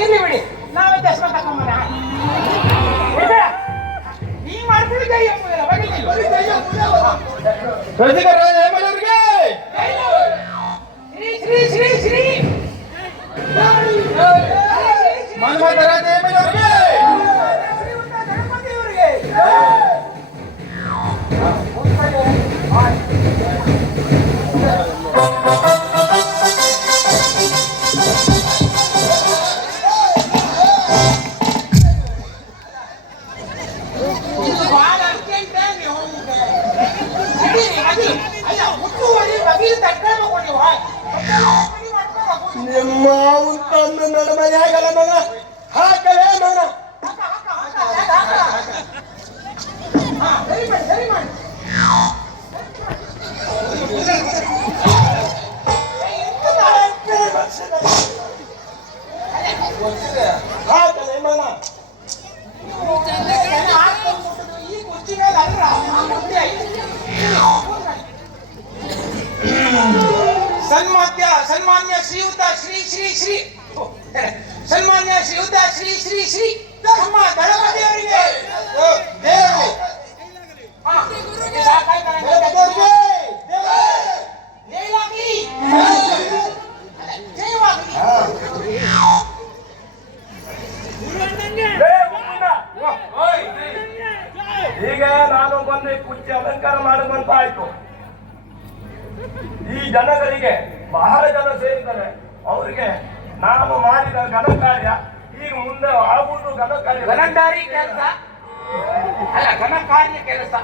ಇರ್ಲಿ ಬಿಡಿ, ನಾವೇ ಚಸ್ಮಾ ತಗೊಂಬರ ನೀ ಮಾಡ್ಬಿಡಿ. ಕೈ ಶ್ರೀ ಶ್ರೀ ಶ್ರೀ ನಿಮ್ಮ ತಂದು ನಡಮನೆಯಾಗಲ್ಲ ಮಗ, ಹಾಕಲೇ ಮಗ. ಹಾಕಲೇ ಮಗ. ಈ ಕುರ್ಚಿ ಮೇಲೆ ಅಲ್ಲ ಸನ್ಮಾನ್ಯ ಶ್ರೀಯುತ ಶ್ರೀ ಶ್ರೀ ಶ್ರೀ ಸನ್ಮಾನ್ಯ ಶ್ರೀಯುತ ಶ್ರೀ ಶ್ರೀ ಶ್ರೀ ನಮ್ಮ ದಳಪತಿಯವರಿಗೆ ಈಗ ನಾನು ಬಂದು ಕುರ್ಚಿ ಅಲಂಕಾರ ಮಾಡುವಂತ ಆಯ್ತು. ಈ ಜನಗಳಿಗೆ ಬಹಳ ಜನ ಸೇರಿದ್ದಾರೆ. ಅವರಿಗೆ ನಾನು ಮಾಡಿದ ಘನ ಕಾರ್ಯ ಈಗ ಮುಂದೆ ಆಗುವುದು ಘನ ಕಾರ್ಯ. ಘನಕಾರಿ ಕೆಲಸ ಅಲ್ಲ, ಘನಕಾರ್ಯ ಕೆಲಸ.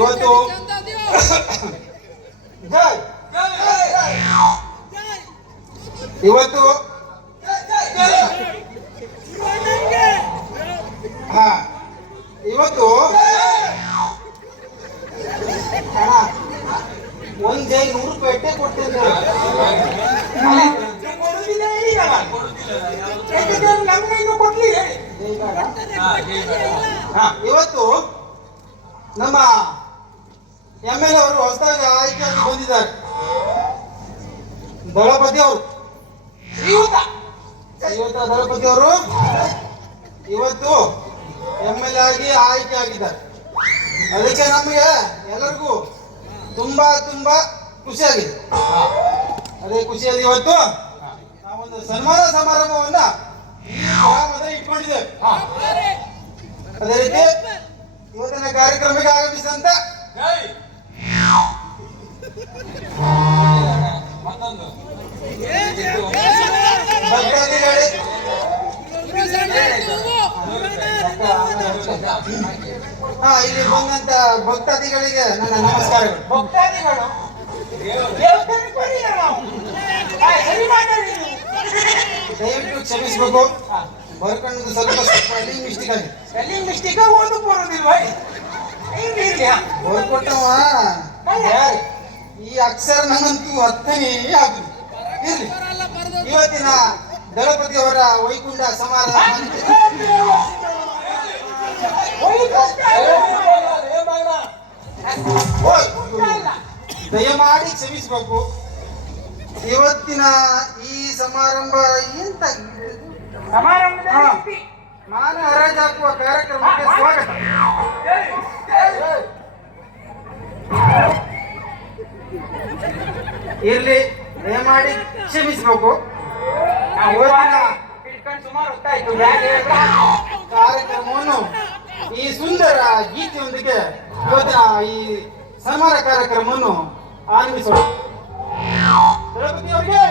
ಇವತ್ತು ಇವತ್ತು ಇವತ್ತು ಒಂದ್ ಜೈ 100 ರೂಪಾಯಿ ಎಟ್ಟೆ ಕೊಡ್ತಿದ್ರು. ಇವತ್ತು ನಮ್ಮ MLA ಅವರು ಹೊಸದಾಗಿ ಆಯ್ಕೆಯಾಗಿ ಬಂದಿದ್ದಾರೆ. ದಳಪತಿ ಅವರು ದಳಪತಿ ಅವರು ಇವತ್ತು MLA ಆಗಿ ಆಯ್ಕೆ ಆಗಿದ್ದಾರೆ. ಅದಕ್ಕೆ ನಮಗೆ ಎಲ್ಲರಿಗೂ ತುಂಬಾ ತುಂಬಾ ಖುಷಿಯಾಗಿದೆ. ಅದೇ ಖುಷಿಯಲ್ಲಿ ಇವತ್ತು ನಾವೊಂದು ಸನ್ಮಾನ ಸಮಾರಂಭವನ್ನ ಗ್ರಾಮದಲ್ಲಿ ಇಟ್ಕೊಂಡಿದ್ದೇವೆ. ಅದೇ ರೀತಿ ಇವತ್ತಿನ ಕಾರ್ಯಕ್ರಮಕ್ಕೆ ಆಗಮಿಸಿದಂತ ಭಕ್ತಾದಿಗಳೇ, ಇಲ್ಲಿ ಬಂದಂತ ಭಕ್ತಾದಿಗಳಿಗೆ ನನ್ನ ನಮಸ್ಕಾರಗಳು. ಭಕ್ತಾದಿಗಳು ದಯವಿಟ್ಟು ಕ್ಷಮಿಸಬೇಕು, ಬರ್ಕೊಂಡು ಸ್ವಲ್ಪ ಸ್ಪೆಲ್ಲಿಂಗ್ ಮಿಸ್ಟೇಕ್ ಆಗಿದೆ. ಸ್ಪೆಲ್ಲಿಂಗ್ ಮಿಸ್ಟೇಕ್ ಓದಕ್ಕೆ ಬರೋದಿಲ್ವ? ಬರ್ಕೊಟ್ಟವ ಈ ಅಕ್ಷರ ನಂಗಂತೂ ಅರ್ಥನೇ ಆಗುದು. ಇರ್ಲಿ, ಇವತ್ತಿನ ದಳಪತಿ ಅವರ ವೈಕುಂಠ ಸಮಾರಂಭ ದಯಮಾಡಿ ಕ್ಷಮಿಸಬೇಕು. ಇವತ್ತಿನ ಈ ಸಮಾರಂಭ ಎಂತ ಸಮಾರಂಭದಲ್ಲಿ ಮಾನ ಹರಾಜು ಹಾಕುವ ಕಾರ್ಯಕ್ರಮಕ್ಕೆ ಸ್ವಾಗತ. ಇರ್ಲಿ, ದಯಮಾಡಿ ಕ್ಷಮಿಸಬೇಕು. ಸುಮಾರು ಹೊತ್ತಾಯ್ತು. ಕಾರ್ಯಕ್ರಮವನ್ನು ಈ ಸುಂದರ ಗೀತೆಯೊಂದಿಗೆ ಇವತ್ತಿನ ಈ ಸನ್ಮಾನ ಕಾರ್ಯಕ್ರಮವನ್ನು ಆರಂಭಿಸೋಣ. ದಳಪತಿಯವರಿಗೆ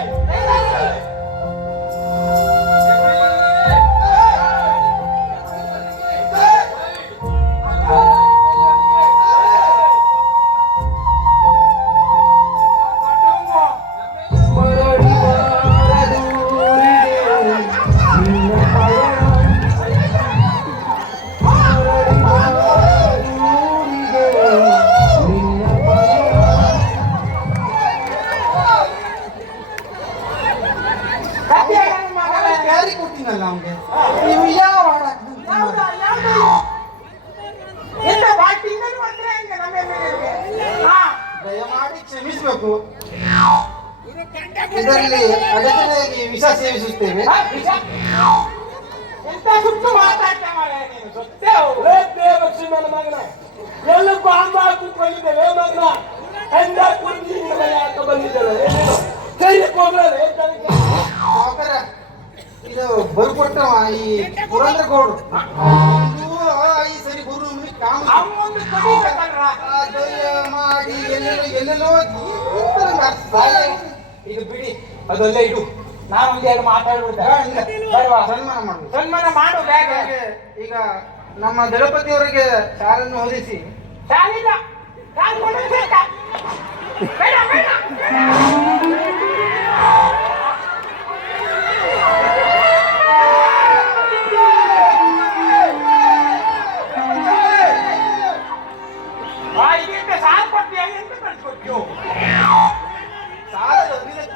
ಹೌದು. ಇದರಲ್ಲಿ ಅಡಚಣೆಯಾಗಿ ವಿಷ ಸೇವಿಸುತ್ತೇವೆ. ವಿಷ ಎಂತ ಸುತ್ತು ಮಾತಾಡ್ತಾ ಮಾರ್ರೆ ನೀನು ಸೊತ್ತೆ ದೇವಕ್ಷಿ ನನ್ನ ಮಗನ ಎಲ್ಲ ಬಾಂಬ ಕೂತ್ಕೊಂಡಿದ್ದೇವೆ ಮಗನ ಎಂದ ಕುಡಿದು ಮನೆ ಹಾಕ ಬಂದಿದ್ದೇವೆ ಕೈಲಿಕ್ಕೆ ಹೋಗ್ಲೇ ಸಾವುಕಾರ, ಇದು ಬರ್ಕೊಟ್ಟವ ಈ ಪುರಂದ್ರ ಗೌಡ್ರು. ಈ ಸರಿ ಗುರು ಕಾಮ ಅವನೊಂದು ಕಡಿಬೇಕಲ್ರ ಮಾಡಿ ಎಲ್ಲೆಲ್ಲೋ ಇದು ಬಿಡಿ ಅದೊಳ್ಳೆ ಇಡು ನಾನು ಒಂದೆರಡು ಮಾತಾಡ್ಬಿಡ್ತೇನೆ ಸನ್ಮಾನ ಮಾಡುದು. ಸನ್ಮಾನ ಮಾಡು ಬೇಗ. ಈಗ ನಮ್ಮ ದಳಪತಿಯವರಿಗೆ ಶಾಲೆಯನ್ನು ಹೊದಿಸಿ ಶಾಲಿಲ್ಲ ಶಾಲೆ ಕೊಡೋದು ಬೇಕಾ? ಬೇಡ ಬೇಡ ಇದಕ್ಕೆ ಸಾಲು ಕೊಡ್ತೀಯ ಎಂತ ಕಳ್ಸಿಕೊಡ್ತೀಯೋ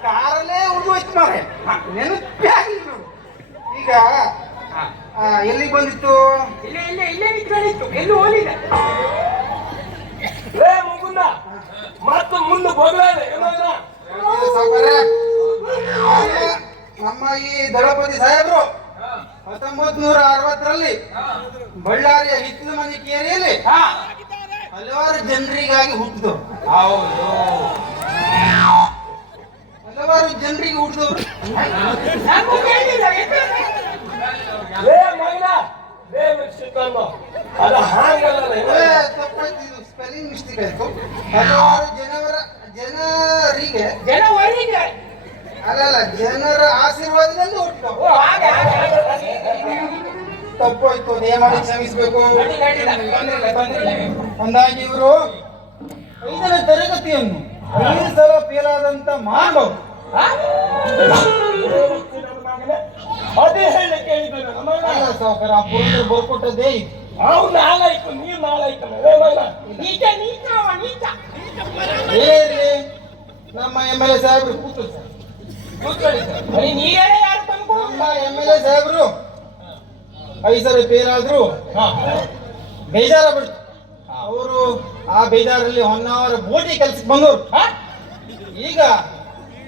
ಕಾರಲ್ಲೇ ಉಳಿದೋಯ್ತು ಮಾರೆ, ನೆನಪೇ ಆಗಿಲ್ಲ ನೋಡು. ಈಗ ಎಲ್ಲಿಗೆ ಬಂದಿತ್ತು? ಇಲ್ಲೇ ಇಲ್ಲೇ ಇಲ್ಲೇ ನಿಂತ್ಕೊಂಡಿತ್ತು ಎಲ್ಲೂ ಹೋಗಿಲ್ಲ. ಏ ಮುಗುಂದ ಮತ್ತು ಮುಂದೆ ಹೋಗ್ಲೇ ಸಾವುಕಾರ, ನಮ್ಮ ಈ ದಳಪತಿ ಸಾಹೇಬರು 1960ರಲ್ಲಿ ಬಳ್ಳಾರಿಯ ಹಿತ್ತಲ ಮನೆ ಕೇರಿಯಲ್ಲಿ ಹಲವಾರು ಜನರಿಗಾಗಿ ಹುಟ್ಟಿದವರು. ಹೌದು ಹಲವಾರು ಜನರಿಗೆ ಹುಟ್ಟಿದವರು. ನಮಗೂ ಕೇಳಿಲ್ಲ ಏ ಮಗನ ದೇವಕ್ಷಿ ತಂದು ಅದ ಹಾಗಲ್ಲ ತಪ್ಪಾಯ್ತು, ಇದು ಸ್ಪೆಲ್ಲಿಂಗ್ ಮಿಸ್ಟೇಕ್ ಆಯ್ತು. ಹಲವಾರು ಜನರಿಗೆ ಜನವರಿಗೆ ಅಲ್ಲಲ್ಲ ಜನರ ಆಶೀರ್ವಾದದಲ್ಲಿ ಹುಟ್ಟಿದವು. ಓ ಹಾಗೆ ತಪ್ಪಾಯ್ತು, ದಯಮಾಡಿ ಕ್ಷಮಿಸಬೇಕು. ತೊಂದ್ರೆ ಒಂದಾಗಿ ಇವರು 5ನೇ ತರಗತಿಯನ್ನು 5 ಸಲ ಫೇಲ್ ಆದಂತ ಮಾನವ. ಅದೇ ಹೇಳಕ್ಕೆ ಹೇಳಿದ್ದೇನೆ ಅಲ್ಲ ಸಾವುಕಾರ, ಆ ಪುರುಷರು ಬರ್ಕೊಟ್ಟದ್ದೇ ಇದು. ಅವ್ನು ನಾಲಾಯ್ತು ನೀನು ನಾಲಾಯ್ತು ನೀಚ ನೀಚ ಅವ ನೀಚ ಏನ್ರಿ ನಮ್ಮ MLA ಸಾಹೇಬ್ರು ಕೂತು ಬರೀ ನೀರೇ ಯಾರು ತಂದ್ಕೊಂಡು ನಮ್ಮ MLA ಸಾಹೇಬ್ರು 5 ಸಲ ಫೇಲ್ ಆದ್ರು ಬೇಜಾರ ಬಿಡ್ತು. ಅವರು ಆ ಬೇಜಾರಲ್ಲಿ ಹೊನ್ನಾವರ ಬೋಟಿ ಕೆಲ್ಸಕ್ಕೆ ಬಂದವರು. ಈಗ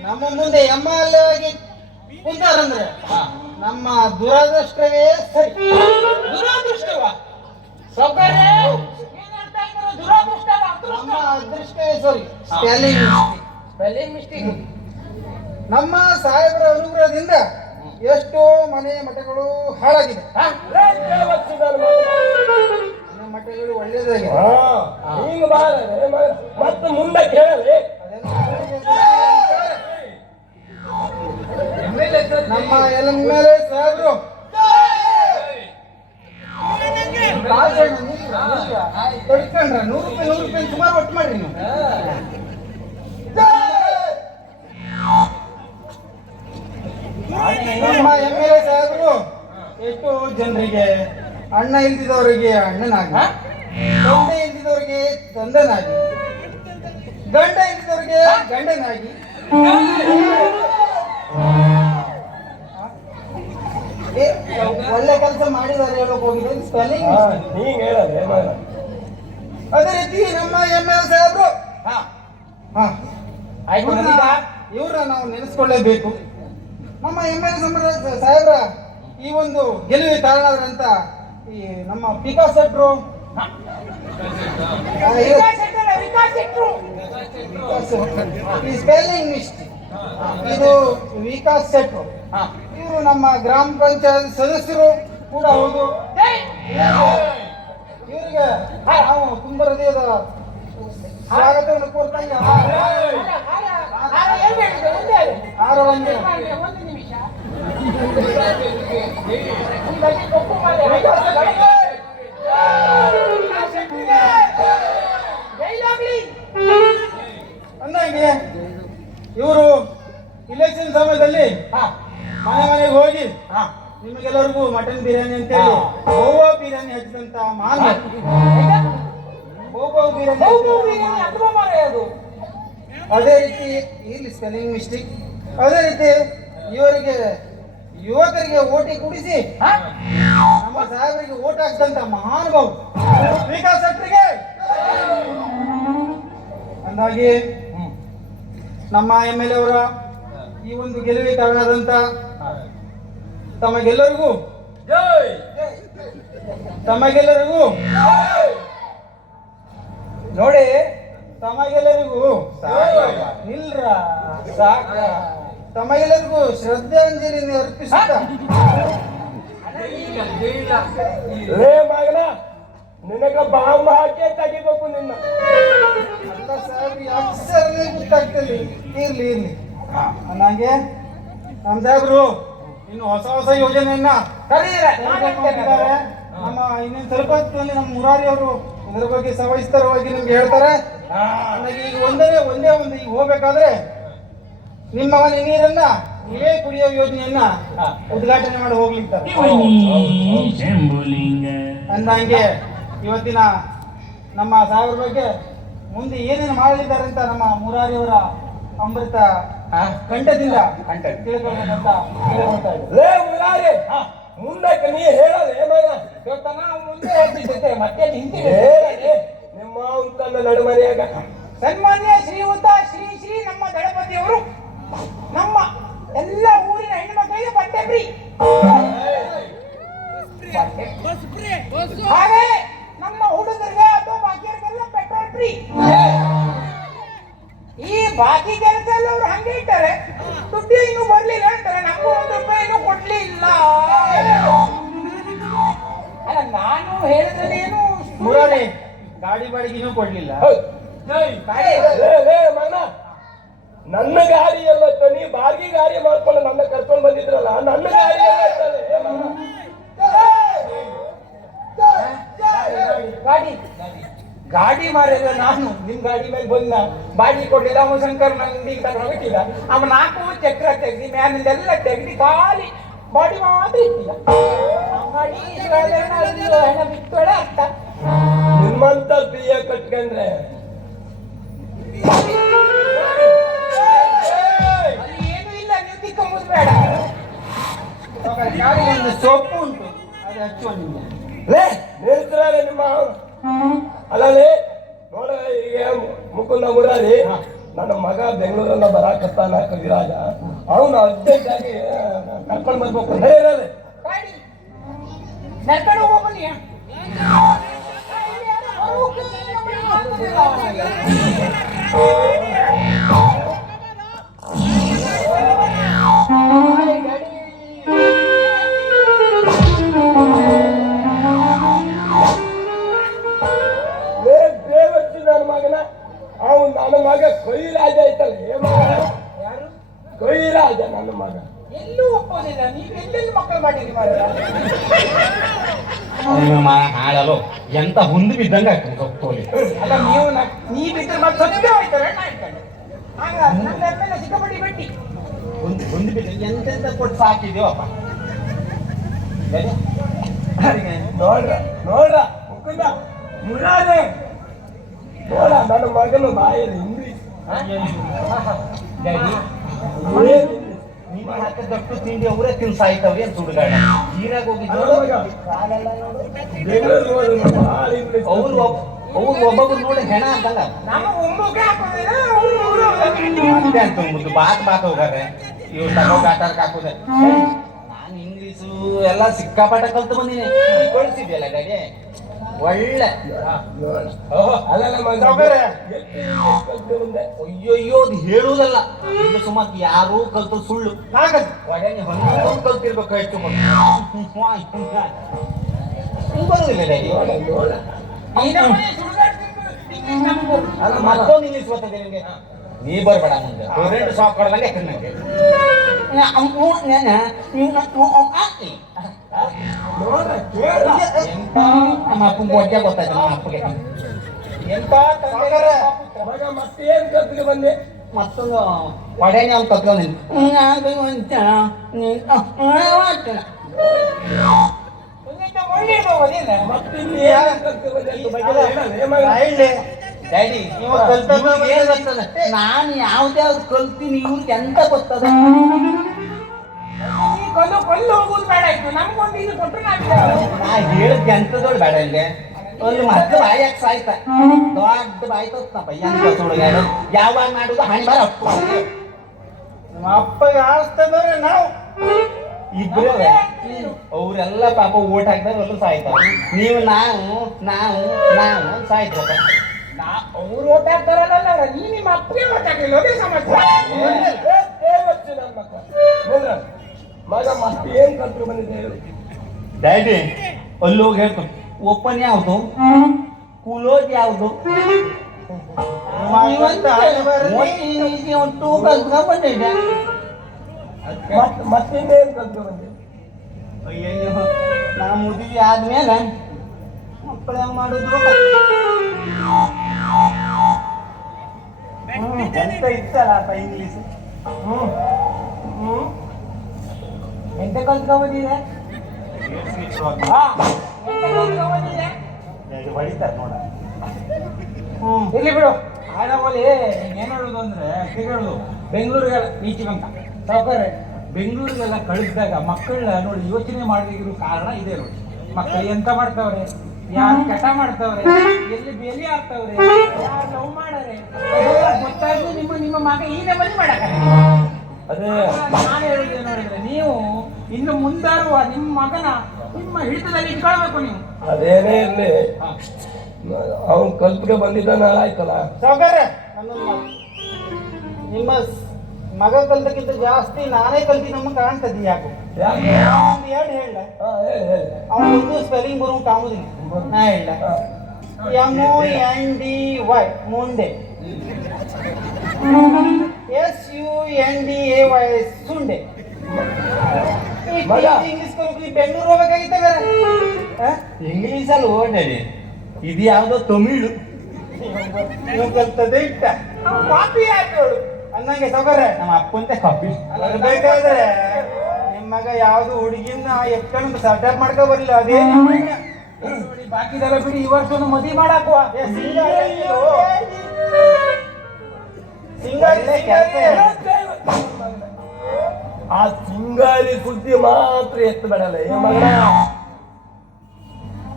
ನಮ್ಮ ಮುಂದೆ MLA ಆಗಿ ಕುಂತಾರಂದ್ರೆ ನಮ್ಮ ದುರದೃಷ್ಟವೇ ಸರಿ. ದುರಾದೃಷ್ಟವ ಸೌಕರ್ಯ ದುರಾದೃಷ್ಟ ನಮ್ಮ ಅದೃಷ್ಟವೇ ಸರಿ. Spelling spelling mistake. ನಮ್ಮ ಸಾಹೇಬರ ಅನುಗ್ರಹದಿಂದ ಎಷ್ಟೋ ಮನೆ ಮಠಗಳು ಹಾಳಾಗಿದೆ, ಮನೆ ಮಠಗಳು ಒಳ್ಳೇದಾಗಿದೆ. ಹಿಂಗ ಬಾರ ಮತ್ತೆ ಮುಂದೆ ಕೇಳಲಿ. ನಮ್ಮ MLA ಸಾಹೇಬ್ರು ತೊಡ್ಕೊಂಡ್ರ 100 ರೂಪಾಯಿ ಸುಮಾರು ಒಟ್ಟು ಮಾಡ್ರಿ ನೀವು. ನಮ್ಮ MLA ಸಾಹೇಬ್ರು ಎಷ್ಟೋ ಜನರಿಗೆ ಅಣ್ಣ ಇಲ್ದಿದವರಿಗೆ ಅಣ್ಣನಾಗಿ, ತಂದೆ ಇಲ್ದಿದವರಿಗೆ ತಂದೆನಾಗಿ, ಗಂಡ ಇಲ್ದಿದವರಿಗೆ ಗಂಡನಾಗಿ, ಒಳ್ಳೆ ಕೆಲಸ ಮಾಡಿದ್ದಾರೆ ಹೇಳೋಕೆ ಹೋಗಿದೆ. ಸ್ಪೆಲ್ಲಿಂಗ್ ಹಿಂಗ ಹೇಳದೆ ಅದೇ ರೀತಿ ನಮ್ಮ MLA ಸಾಹೇಬ್ರು ಇವ್ರನ್ನ ನಾವು ನೆನೆಸ್ಕೊಳ್ಳೇಬೇಕು. ನಮ್ಮ MLA ಸಾಹೇಬ್ರ ಈ ಒಂದು ಗೆಲುವಿಗೆ ಕಾರಣರಾದಂತ ಈ ನಮ್ಮ ವಿಕಾಸ್ ಶೆಟ್ರು, ಈ ಸ್ಪೆಲ್ಲಿಂಗ್ ಮಿಸ್ಟೇಕ್, ಇದು ವಿಕಾಸ್ ಶೆಟ್ರು. ಇವರು ನಮ್ಮ ಗ್ರಾಮ ಪಂಚಾಯತ್ ಸದಸ್ಯರು ಕೂಡ ಹೌದು. ಇವರಿಗೆ ನಾವು ತುಂಬ ಹೃದಯದ ಸ್ವಾಗತವನ್ನು ಕೋರ್ತಾ ಒಂದು ನಿಮಿಷ ಅಂದಂಗೆ ಇವರು ಇಲೆಕ್ಷನ್ ಸಮಯದಲ್ಲಿ ಮನೆ ಮನೆಗೆ ಹೋಗಿ ನಿಮಗೆಲ್ಲರಿಗೂ ಮಟನ್ ಬಿರಿಯಾನಿ ಅಂತೇಳಿ ಗೋವಾ ಬಿರಿಯಾನಿ ಹಚ್ಚಿದಂತ ಮಾನ ಗೋವಾ ಬಿರಿಯಾನಿ. ಅದೇ ರೀತಿ ಇಲ್ಲಿ ಸ್ಪೆಲ್ಲಿಂಗ್ ಮಿಸ್ಟೇಕ್. ಅದೇ ರೀತಿ ಇವರಿಗೆ ಯುವಕರಿಗೆ ಓಟಿ ಕುಡಿಸಿ ನಮ್ಮ ಸಾಹೇಬರಿಗೆ ಓಟ್ ಹಾಕ್ದಂತ ಮಹಾನುಭಾವ ವಿಕಾಸ್ ಶೆಟ್ಟರಿಗೆ. ಅಂದಾಗಿ ನಮ್ಮ MLA ಅವರ ಈ ಒಂದು ಗೆಲುವಿಗೆ ಕಾರಣವಾದಂತ ತಮಗೆಲ್ಲರಿಗೂ ನೋಡಿ, ತಮಗೆಲ್ಲರಿಗೂ ಇಲ್ರ ಸಾಕ ತಮಗೆಲ್ಲರಿಗೂ ಶ್ರದ್ಧಾಂಜಲಿ ಅರ್ಪಿಸುತ್ತ ಲೇ ಮಗನ, ನಿನಗ ಬಾಂಬ್ ಹಾಕಿ ತೆಗಿಬೇಕು ನಿನ್ನ. ಅಲ್ಲ ಸಾಹೇಬ್ರಿ, ಅಕ್ಷರನೇ ಗೊತ್ತಾಗ್ತದೆ. ಇರ್ಲಿ ನಂಗೆ ನಮ್ಮ ಸಾಹೇಬ್ರು ಇನ್ನು ಹೊಸ ಯೋಜನೆಯನ್ನ ಕೊಟ್ಟಿದ್ದಾರೆ. ನಮ್ಮ ಇನ್ನೊಂದು ಸ್ವಲ್ಪ ಹೊತ್ತಿನಲ್ಲಿ ನಮ್ಮ ಮುರಾರಿ ಅವರು ಇದರ ಬಗ್ಗೆ ಸವಿಸ್ತರವಾಗಿ ನಿಮ್ಗೆ ಹೇಳ್ತಾರೆ. ನನಗೆ ಈಗ ಒಂದೇ ಒಂದು ಈಗ ಹೋಗ್ಬೇಕಾದ್ರೆ ನಿಮ್ಮ ಮನೆ ನೀರನ್ನ ನೀವೇ ಕುಡಿಯೋ ಯೋಜನೆಯನ್ನ ಉದ್ಘಾಟನೆ ಮಾಡಿ ಹೋಗ್ಲಿಕ್ತಾರೆ. ಅಂದಂಗೆ ಇವತ್ತಿನ ನಮ್ಮ ಸಾಹೇಬ್ರ ಬಗ್ಗೆ ಮುಂದೆ ಏನೇನು ಮಾಡಲಿದ್ದಾರೆ ಅಂತ ನಮ್ಮ ಮುರಾರಿ ಅವರ ಅಮೃತ ಕಂಠದಿಂದ ತಿಳ್ಕೊಳ್ಬೇಕಂತ ಕೇಳ್ಕೊಳ್ತಾ ಇದ್ದಾರೆ. ಲೇ ಮುರಾರಿ, ಮುಂದಕ್ಕೆ ನೀ ಹೇಳೋದು ಏನಾಗ ಮುಂದೆ ಹೇಳ್ತಿದ್ದೆ ಮತ್ತೆ ಹೇಳಲಿ ನಿಮ್ಮ ಅಂತಂದ ನಡುಮನೆಯಾಗ. ಸನ್ಮಾನ್ಯ ಶ್ರೀಯುತ ಶ್ರೀ ನಮ್ಮ ದಳಪತಿಯವರು ನಮ್ಮ ಎಲ್ಲ ಊರಿನ ಹೆಣ್ಮಕ್ಳಿಗೆ ಬಟ್ಟೆ ಫ್ರೀ, ಹಾಗೆ ನಮ್ಮ ಹುಡುಗರಿಗೆ ಅಥವಾ ಬಾಕಿಯವರಿಗೆಲ್ಲ ಪೆಟ್ರೋಲ್ ಫ್ರೀ. ಈ ಬಾಕಿ ಕೆಲಸ ಎಲ್ಲ ಅವ್ರು ಹಂಗೆ ಇಟ್ಟಾರೆ, ದುಡ್ಡು ಇನ್ನೂ ಬರ್ಲಿಲ್ಲ ಅಂತಾರೆ, ನಮಗೂ ₹1 ಇನ್ನೂ ಕೊಡ್ಲಿಲ್ಲ. ಅಲ್ಲ, ನಾನು ಹೇಳಿದ್ರೇನು ಮುರಾರಿ ಗಾಡಿ ಬಾಡಿಗೆನೂ ಕೊಡ್ಲಿಲ್ಲ. ಮಗನ, ನನ್ನ ಗಾಡಿ ಎಲ್ಲ ನೀ ಬಾರ್ಗಿ ಗಾಡಿ ಮಾಡ್ಕೊಂಡು ನನ್ನ ಕರ್ಕೊಂಡು ಬಂದಿದ್ರಲ್ಲ, ನನ್ನ ಗಾಡಿ ಎಲ್ಲ ಇರ್ತದೆ. ಗಾಡಿ ಮಾರಿದ ನಾನು ನಿಮ್ ಗಾಡಿ ಮೇಲೆ ಬಂದ ಬಾಡಿ ಕೊಡ್ಲಿಲ್ಲ. ಅವ ಶಂಕರ್ ನಂದಿಗೆ ತಗೊಂಡಿಲ್ಲ. ಅವ 4 ಚಕ್ರ ತೆಗ್ದಿ ಮ್ಯಾನಿಂದೆಲ್ಲ ತೆಗ್ದಿ ಖಾಲಿ ಬಾಡಿ ಮಾತ್ರ ಇಟ್ಟಿಲ್ಲ. ಹಣ ಬಿತ್ತೊಳೆ ಅರ್ಥ. ನಿಮ್ಮಂತ ಪ್ರಿಯ ಕಟ್ಕೊಂಡ್ರೆ ಅಲ್ಲಿ ಏನು ಇಲ್ಲ, ನೀವು ತಿಕ್ಕೊಂಬುದು ಬೇಡ. ಒಂದು ಸೊಪ್ಪು ಉಂಟು, ಅದು ಹಚ್ಚುವ ನಿಮ್ಗೆ. ಲೇ ನಿಲ್ತಾರೆ ನಿಮ್ಮ ಅಲ್ಲಲ್ಲಿ ನೋಡ. ಈಗ ಮುಕುಂದ ಮುರಾರಿ ನನ್ನ ಮಗ ಬೆಂಗಳೂರಲ್ಲ ಬರಾಕತ್ತಾನ ವಿರಾಜ, ಅವನು ಅರ್ಜೆಂಟ್ ಆಗಿ ಕರ್ಕೊಂಡು ಬರ್ಬೇಕು. ಹೇಳಿ ಗಾಡಿ ನಡ್ಕೊಂಡು ಹೋಗ್ಬನ್ನಿ. ನನ್ನ ಮಗನ ಅವನು ನನ್ನ ಮಗ ಕೊಯ್ರಾಜ ಐತಲ್ಲ. ಯಾರು ಕೊಯ್ರಾಜ ನನ್ನ ಮಗ. ಎಲ್ಲೂ ಒಪ್ಪೋದಿಲ್ಲ. ನೀವು ಎಲ್ಲೆಲ್ಲಿ ಮಕ್ಕಳು ಮಾಡಿರಿ ಮಾಡ ಹಾಳಲು ಎಂತ ಹುಂದು ಬಿದ್ದಂಗ ಹೋಗ್ತೋಲಿ. ಅಲ್ಲ, ನೀ ಬಿದ್ದರೆ ಮತ್ತೆ ಸತ್ಯ ಹೋಯ್ತಾರೆ. ಆಗ ನನ್ನ ಮೇಲೆ ಸಿಕ್ಕಾಪಟ್ಟಿ ಬೆಟ್ಟಿ ಹುಂದು ಬಿದ್ದ ಎಂತೆಂತ ಕೊಟ್ಟು ಸಾಕಿದೀವಪ್ಪ. ನೋಡ್ರ ಮುಕುಂದ ಮುರಾರಿ, ನೋಡ ನನ್ನ ಮಗನ ಬಾಯಲ್ಲಿ ಇಂಗ್ಲಿಷ್ ನೀನು ಹಾಕಿದಷ್ಟು ತಿಂಡಿ ಅವರೇ ತಿನ್ ಸಾಯ್ತವ್ರಿ ಅಂತ ಸುಡುಗಾಡ. ನೀರಾಗ ಹೋಗಿದ್ದು ಅವ್ರು ಒಬ್ಬೊಬ್ರು ನೋಡಿ ಹೆಣ ಅಂತಲ್ಲ. ನಮ್ಮ ಒಮ್ಮಕ್ಕೆ ಹಾಕೋದಿಲ್ಲ. ಅಷ್ಟೇ ಅಂತ ಮುದ್ದು ಬಾತ್ ಹೋಗಾರೆ ಇವ್ರು ತಗೋ ಗಾಟಾರ್ಕ್ ಹಾಕೋದೆ. ನಾನು ಇಂಗ್ಲೀಷು ಎಲ್ಲ ಸಿಕ್ಕಾಪಾಟ ಕಲ್ತು ಬಂದಿನಿ. ಕಳಿಸಿದ್ಯಲ್ಲ ಗಾಡಿ ಒಳ್ಳೆ. ಅಯ್ಯೋ ಅದು ಹೇಳುವುದಲ್ಲ, ಇದು ಸುಮಾರು ಯಾರು ಕಲ್ತು ಸುಳ್ಳು. ಒಡನೆ ಹೊಂದಿಕೊಂಡು ಕಲ್ತಿರ್ಬೇಕು ಹೆಚ್ಚು ಬರುದಿಲ್ಲ ಡ್ಯಾಡಿ. ಮತ್ತೊಂದು ಇಂಗ್ಲೀಷ್ ಬರ್ತದೆ ನಿಮಗೆ. ನೀ ಬರ್ಬೇಡ ಮುಂದೆ 2 ಸಾಕ್ ಕೊಡ್ದಂಗೆ ನನಗೆ. ನಮ್ಮ ಅಪ್ಪನ ಬಗ್ಗೆ ಗೊತ್ತಾಯ್ತು. ನಮ್ಮ ಅಪ್ಪಗೆ ಎಂತ ಮತ್ತೇನ್ ಕತ್ಲಿ ಬಂದೆ. ಮತ್ತೊಂದು ಒಡೆನೆ ಅವ್ನು ಕತ್ಕೊಂಡಿನಿ. ಡ್ಯಾಡಿ ನಾನು ಯಾವ್ದ್ಯಾವ್ದು ಕಲ್ತೀನಿ ಇವ್ರಿಗೆ ಎಂತ ಗೊತ್ತದ. ಕೊಲ್ಲು ಹೋಗುದು ಬೇಡ ಇತ್ತು. ನಮ್ಗೊಂದು ಇದು ಕೊಟ್ಟರೆ ನಾ ಹೇಳಿದ್ ಎಂತದೋಳು ಬೇಡ ಇಲ್ಲಿ. ಒಂದು ಮಕ್ಕಳು ಬಾಯಿ ಯಾಕೆ ಸಾಯ್ತ ದೊಡ್ಡ ಬಾಯಿ ತೋರ್ಸ್ನಪ್ಪ ಹೆಂಗ ಹುಡುಗ ಯಾವಾಗ ಮಾಡುದು ಹಣಿ ಬಾರ ನಮ್ಮ ಅಪ್ಪಗೆ ಆರಿಸ್ತಂದ್ರೆ ನಾವು ಇಬ್ರು ಅವ್ರೆಲ್ಲ ಪಾಪ ಓಟ್ ಹಾಕಿದಾಗ ಎಲ್ಲ ಸಾಯ್ತಾರ ನೀವು ನಾವು ಸಾಯ್ತಪ್ಪ ಅವ್ರು ಓಟ್ ಹಾಕ್ತಾರಲ್ಲ ನೀ ನಿಮ್ಮ ಅಪ್ಪಗೆ ಓಟ್ ಹಾಕಲಿಲ್ಲ ಅದೇ ಸಮಸ್ಯೆ. ಮಗ ಮತ್ತೆ ಏನ್ ಕಲ್ತು ಬಂದಿದೆ ಹೇಳು. ಡ್ಯಾಡಿ ಅಲ್ಲಿ ಹೋಗಿ ಹೇಳ್ತು ಓಪನ್ ಯಾವುದು ಕೂಲೋದ್ ಯಾವುದು ಮತ್ತಿನ್ನೇನ್ ಕಲ್ತು ಬಂದೆ? ಅಯ್ಯಯ್ಯೋ ನಾ ಮುದುವೆ ಆದ್ಮೇಲೆ ಮಕ್ಕಳು ಹೆಂಗ್ ಮಾಡುದು ಎಂತ ಇತ್ತಲ್ಲ ಇಂಗ್ಲೀಷ್ ಎಂತ ಕಲ್ತ್ಕೊಂಡ್ಬಂದಿದೆ ಹೊಡಿತಾರೆ ನೋಡ ಇಲ್ಲಿ ಬಿಡು ಆಡೋಲಿ ಏನ್ ಹೇಳುದು ಅಂದ್ರೆ ಹೇಳುದು ಬೆಂಗಳೂರಿಗೆಲ್ಲ ಈಚೆಗಂತ ಸಾವುಕಾರ ಬೆಂಗಳೂರಿಗೆಲ್ಲ ಕಳಿಸಿದಾಗ ಮಕ್ಕಳನ್ನ ನೋಡಿ ಯೋಚನೆ ಮಾಡದಿರೋ ಕಾರಣ ಇದೆ ನೋಡಿ. ಮಕ್ಕಳು ಎಂತ ಮಾಡ್ತಾವ್ರೆ, ಯಾರು ಕಟ ಮಾಡ್ತಾವ್ರೆ, ಎಲ್ಲಿ ಬೇಲಿ ಆಗ್ತಾವ್ರೆ, ಯಾರು ಲವ್ ಮಾಡಾರೆ ಗೊತ್ತಾಗಿ ನಿಮ್ಮ ಮಗ ಈಗ ಮದುವೆ ಮಾಡಕ. ಅದೇ ನಾನು ಹೇಳುದು ನೋಡಿದ್ರೆ ನೀವು ಇನ್ನು ಮುಂದಾರುವ ನಿಮ್ಮ ಮಗನ ನಿಮ್ಮ ಹಿಡಿತದಲ್ಲಿ ಇಟ್ಕೊಳ್ಬೇಕು ನೀವು. ಅದೇನೇ ಇರ್ಲಿ, ಅವ್ನು ಕಲ್ತ್ಗೆ ಬಂದಿದ್ದಾನೆ ಆಯ್ತಲ್ಲ. ಸಾವುಕಾರ ನಿಮ್ಮ ಮಗ ಕಲ್ತಕ್ಕಿಂತ ಜಾಸ್ತಿ ನಾನೇ ಕಲ್ತಿ ನಮ್ಗೆ ಕಾಣ್ತದೆ ಯಾಕೆ ಯಾಕೆ? ಒಂದು ಎರಡು ಹೇಳ ಹೇಳಿ. ಅವನೊಂದು ಸ್ಪೆಲ್ಲಿಂಗ್ ಬರೋ ಕಾಣುದಿಲ್ಲ. ನಾ ಹೇಳ MONDY ಮುಂದೆ SUNDAY ಸುಂಡೆ. ಇಂಗ್ಲಿಷ್ ಕಲ್ತು ಬೆಂಗಳೂರು ಹೋಗ್ಬೇಕಾಗಿತ್ತ ಇಂಗ್ಲೀಷಲ್ಲಿ ಓಡಾಡಿ ಇದು ಯಾವ್ದೋ ತಮಿಳು ನೀವು ಕಲ್ತದೆ ಇಟ್ಟ ಕಾಪಿ ಹಾಕೋಳು ಅನ್ನಂಗೆ ಸಾವುಕಾರ ನಮ್ಮ ಅಪ್ಪಂತೆ ಕಾಪಿ ಬರ್ಬೇಕಾದ್ರೆ ನಿಮ್ಮ ಮಗ ಯಾವ್ದು ಹುಡುಗಿನ ಎತ್ಕೊಂಡು ಸಟಪ್ ಮಾಡ್ಕೊ ಬರಲಿಲ್ಲ ಅದೇ ನೋಡಿ ಬಾಕಿದೆಲ್ಲ ಬಿಡಿ ಈ ವರ್ಷ ಒಂದು ಮದುವೆ ಮಾಡಾಕುವ. ಆ ಸಿಂಗಾರಿ ಸುದ್ದಿ ಮಾತ್ರ ಎತ್ತು ಬಿಡಲ್ಲ ಈ ಮಗನ.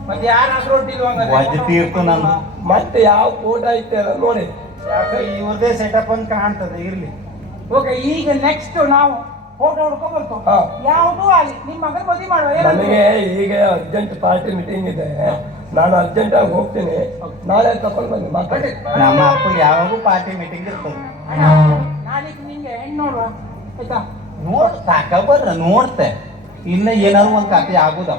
ಮತ್ತೆ ಯಾರಾದ್ರೂ ವಜ್ತೀರ್ತು ನಾನು ಮತ್ತೆ ಯಾವ ಫೋಟೋ ಐತೆ ಅಲ್ಲ ನೋಡಿ. ಯಾಕೆ ಇವ್ರದೇ ಸೆಟಪ್ ಅಂತ ಕಾಣ್ತದೆ ಇರ್ಲಿ. ಓಕೆ, ಈಗ ನೆಕ್ಸ್ಟ್ ನಾವು ಫೋಟೋ ಹುಡ್ಕೊಂಡ್ ಬರ್ತು. ಹಾ. ಯಾವುದು ಅಲ್ಲಿ ನಿಮ್ಮ ಮಗನ ಮದುವೆ ಮಾಡುವ ನನಗೆ ಈಗ ಅರ್ಜೆಂಟ್ ಪಾರ್ಟಿ ಮೀಟಿಂಗ್ ಇದೆ, ನಾನು ಅರ್ಜೆಂಟ್ ಆಗಿ ಹೋಗ್ತೀನಿ. ನಾಳೆ ತಗೊಂಡು ಬನ್ನಿ ಮಾತಾಡಿ. ನಮ್ಮ ಅಪ್ಪಗೆ ಯಾವಾಗೂ ಪಾರ್ಟಿ ಮೀಟಿಂಗ್ ಇರ್ತದೆ. ನಾಳೆ ನಿಂಗೆ ಹೆಣ್ಣು ನೋಡುವ ಆಯ್ತಾ. ನೋಡ್ ಸಾಕ ಬರ್ರ ನೋಡ್ತೆ ಇನ್ನ ಏನಾದ್ರು ಒಂದ್ ಕತೆ ಆಗುದ